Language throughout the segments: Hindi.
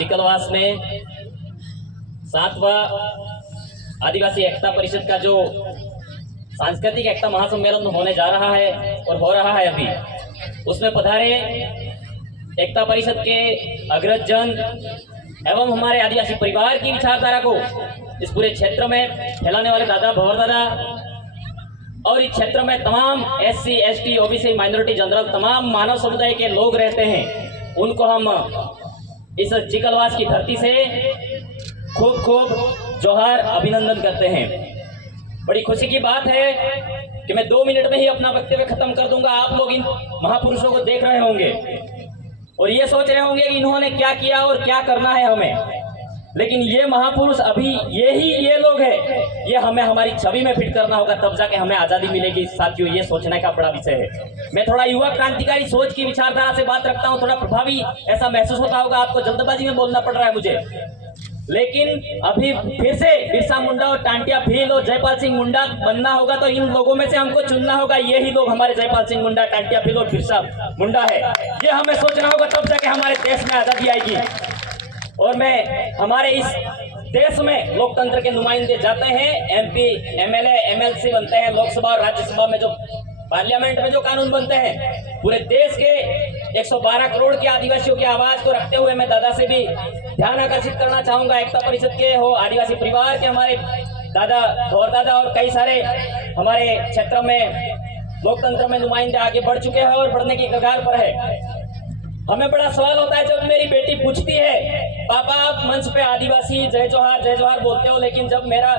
चिकलवास में 7वां आदिवासी एकता परिषद का जो सांस्कृतिक एकता महासम्मेलन होने जा रहा है और हो रहा है अभी, उसमें पधारे एकता परिषद के अग्रज जन एवं हमारे आदिवासी परिवार की विचारधारा को इस पूरे क्षेत्र में फैलाने वाले दादा भंवर दादा और इस क्षेत्र में तमाम SC ST OBC minority general तमाम मानव समुदाय के लोग रहते हैं, उनको हम इस चिकलवास की धरती से खूब खूब जोहार अभिनंदन करते हैं। बड़ी खुशी की बात है कि मैं 2 मिनट में ही अपना वक्तव्य खत्म कर दूंगा। आप लोग इन महापुरुषों को देख रहे होंगे और ये सोच रहे होंगे कि इन्होंने क्या किया और क्या करना है हमें, लेकिन ये महापुरुष अभी ये लोग हैं, ये हमें हमारी छवि में फिट करना होगा, तब जाके हमें आज़ादी मिलेगी। साथियों, ये सोचने का बड़ा विषय है। मैं थोड़ा युवा क्रांतिकारी सोच की विचारधारा से बात रखता हूँ, थोड़ा प्रभावी ऐसा महसूस होता होगा आपको, जल्दबाजी में बोलना पड़ रहा है मुझे, लेकिन अभी फिर से बिरसा मुंडा और टांटिया भील और जयपाल सिंह मुंडा बनना होगा तो इन लोगों में से हमको चुनना होगा। यही लोग हमारे जयपाल सिंह मुंडा, टांटिया भील और बिरसा मुंडा है। ये हमें सोचना होगा, तब जाके हमारे देश में आज़ादी आएगी। और मैं हमारे इस देश में लोकतंत्र के नुमाइंदे जाते हैं, MP MLA MLC बनते हैं, लोकसभा और राज्यसभा में जो पार्लियामेंट में जो कानून बनते हैं, पूरे देश के 112 करोड़ के आदिवासियों की आवाज को रखते हुए मैं दादा से भी ध्यान आकर्षित करना चाहूंगा। एकता परिषद के हो, आदिवासी परिवार के हमारे दादा भंवर दादा और कई सारे हमारे क्षेत्र में लोकतंत्र में नुमाइंदे आगे बढ़ चुके हैं और बढ़ने की कगार पर है। हमें बड़ा सवाल होता है जब मेरी बेटी पूछती है, पापा आप मंच पे आदिवासी जय जोहार बोलते हो, लेकिन जब मेरा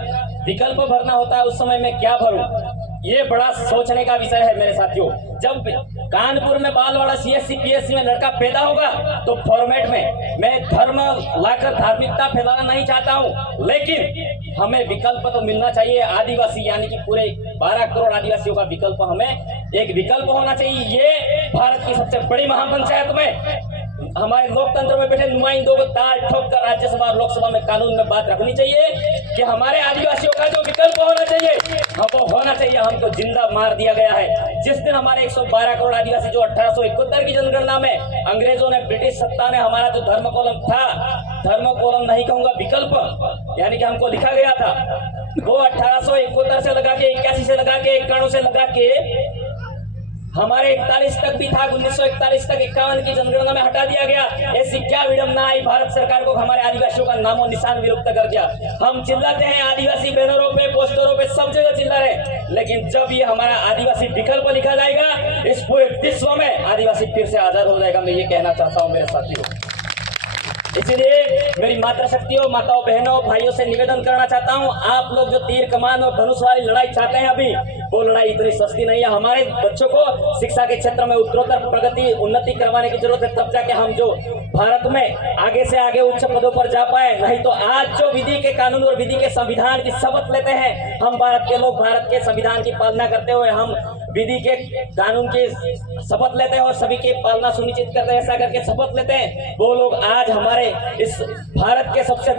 विकल्प भरना होता है उस समय मैं क्या भरूं? ये बड़ा सोचने का विषय है मेरे साथियों। जब कानपुर में बालवाड़ा CSC PSC में लड़का पैदा होगा तो फॉर्मेट में मैं धर्म लाकर धार्मिकता फैलाना नहीं चाहता हूं, लेकिन हमें विकल्प तो मिलना चाहिए। आदिवासी यानी कि पूरे 12 करोड़ आदिवासियों का विकल्प, हमें एक विकल्प होना चाहिए। ये भारत की सबसे बड़ी महापंचायत में हमारे लोकतंत्र में बैठे नुमाइंदों को ताल ठोक कर राज्यसभा और लोकसभा में कानून में बात रखनी चाहिए कि हमारे आदिवासियों का जो विकल्प होना चाहिए वो होना चाहिए। हमको जिंदा मार दिया गया है। जिस दिन हमारे 112 करोड़ आदिवासी जो 1871 की जनगणना में अंग्रेजों ने, ब्रिटिश सत्ता ने हमारा जो धर्म कॉलम था, धर्म कॉलम नहीं कहूंगा, विकल्प यानी कि हमको लिखा गया था, वो 1871 से लगा के 81 से लगा के 91 से लगा के हमारे 41 तक भी था, 1941 तक 51 की जनगणना में हटा दिया गया। ऐसी क्या विडंबना आई भारत सरकार को, हमारे आदिवासियों का नामो निशान विलुप्त कर दिया। हम चिल्लाते हैं आदिवासी बैनरों पे, पोस्टरों पे, सब जगह चिल्ला रहे, लेकिन जब ये हमारा आदिवासी विकल्प लिखा जाएगा इस पूरे विश्व में आदिवासी फिर से आजाद हो जाएगा। मैं ये कहना चाहता हूँ मेरे साथियों। इसलिए मेरी मातृशक्तियों, माताओं, बहनों, भाइयों से निवेदन करना चाहता हूं, आप लोग जो तीर कमान और धनुष वाली लड़ाई चाहते हैं अभी, वो लड़ाई इतनी सस्ती नहीं है। हमारे बच्चों को शिक्षा के क्षेत्र में उत्तरोत्तर प्रगति, उन्नति करवाने की जरूरत है, तब जाके हम जो भारत में आगे से आगे उच्च पदों पर जा पाए। नहीं तो आज जो विधि के कानून और विधि के संविधान की शपथ लेते हैं हम भारत के लोग, भारत के संविधान की पालना करते हुए हम विधि के कानून की शपथ लेते हैं और सभी की पालना सुनिश्चित करते हैं, ऐसा करके शपथ लेते हैं, वो लोग आज हमारे इस भारत के सबसे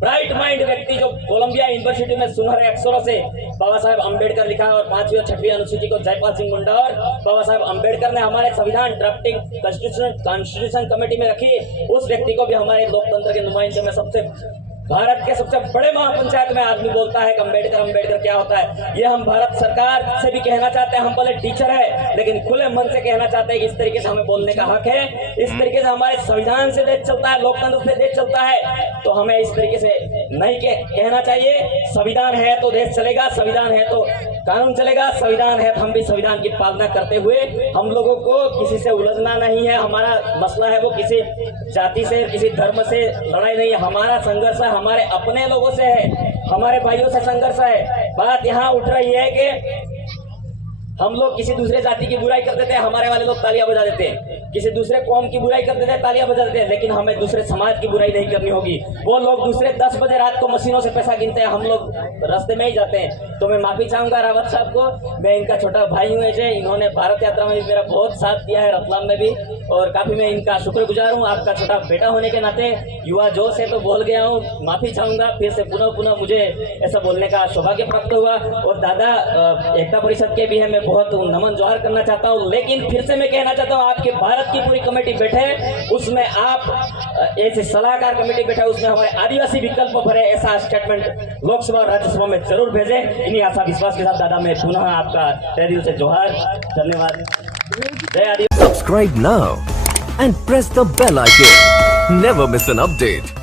ब्राइट माइंड व्यक्ति जो कोलंबिया यूनिवर्सिटी में सुनहरे अक्षरों से बाबा साहेब अम्बेडकर लिखा है और 5वीं और 6वीं अनुसूची को जयपाल सिंह मुंडा और बाबा साहेब अम्बेडकर ने हमारे संविधान ड्राफ्टिंग कॉन्स्टिट्यूशन कमेटी में रखी, उस व्यक्ति को भी हमारे लोकतंत्र के नुमाइंदे में सबसे भारत के सबसे बड़े महापंचायत में आदमी बोलता है कि अम्बेडकर क्या होता है। ये हम भारत सरकार से भी कहना चाहते हैं। हम भले टीचर है लेकिन खुले मन से कहना चाहते हैं कि इस तरीके से हमें बोलने का हक है। इस तरीके से हमारे संविधान से देश चलता है, लोकतंत्र से देश चलता है, तो हमें इस तरीके से नहीं कहना चाहिए। संविधान है तो देश चलेगा, संविधान है तो कानून चलेगा, संविधान है तो हम भी संविधान की पालना करते हुए, हम लोगों को किसी से उलझना नहीं है। हमारा मसला है वो किसी जाति से, किसी धर्म से लड़ाई नहीं है। हमारा संघर्ष हमारे अपने लोगों से है, हमारे भाइयों से संघर्ष है। बात यहाँ उठ रही है कि हम लोग किसी दूसरे जाति की बुराई कर देते हैं, हमारे वाले लोग तालियां बजा देते हैं, किसी दूसरे कौम की बुराई कर देते हैं, तालियां बजा देते हैं, लेकिन हमें दूसरे समाज की बुराई नहीं करनी होगी। वो लोग दूसरे 10 बजे रात को मशीनों से पैसा गिनते हैं, हम लोग रास्ते में ही जाते हैं। तो मैं माफी चाहूंगा रावत साहब को, मैं इनका छोटा भाई हूँ अजय, इन्होंने भारत यात्रा में भी मेरा बहुत साथ दिया है, रतलाम में भी, और काफी मैं इनका शुक्रगुजार हूँ। आपका छोटा बेटा होने के नाते युवा जोश से तो बोल गया हूँ, माफी चाहूंगा। फिर से पुनः मुझे ऐसा बोलने का सौभाग्य प्राप्त हुआ। और दादा एकता परिषद के भी है, मैं बहुत नमन जोहार करना चाहता हूँ। लेकिन फिर से मैं कहना चाहता हूँ, आपके भारत भारत की पूरी कमेटी बैठे, उसमें आप ऐसे सलाहकार कमेटी बैठे, उसमें हमारे आदिवासी विकल्प भरे, ऐसा स्टेटमेंट लोकसभा और राज्यसभा में जरूर भेजें। इन्हीं आशा विश्वास के साथ दादा मैं पुनः आपका तहे दिल से जोहार, धन्यवाद। जय आदिवासी। Subscribe now and press the bell icon. Never miss an update.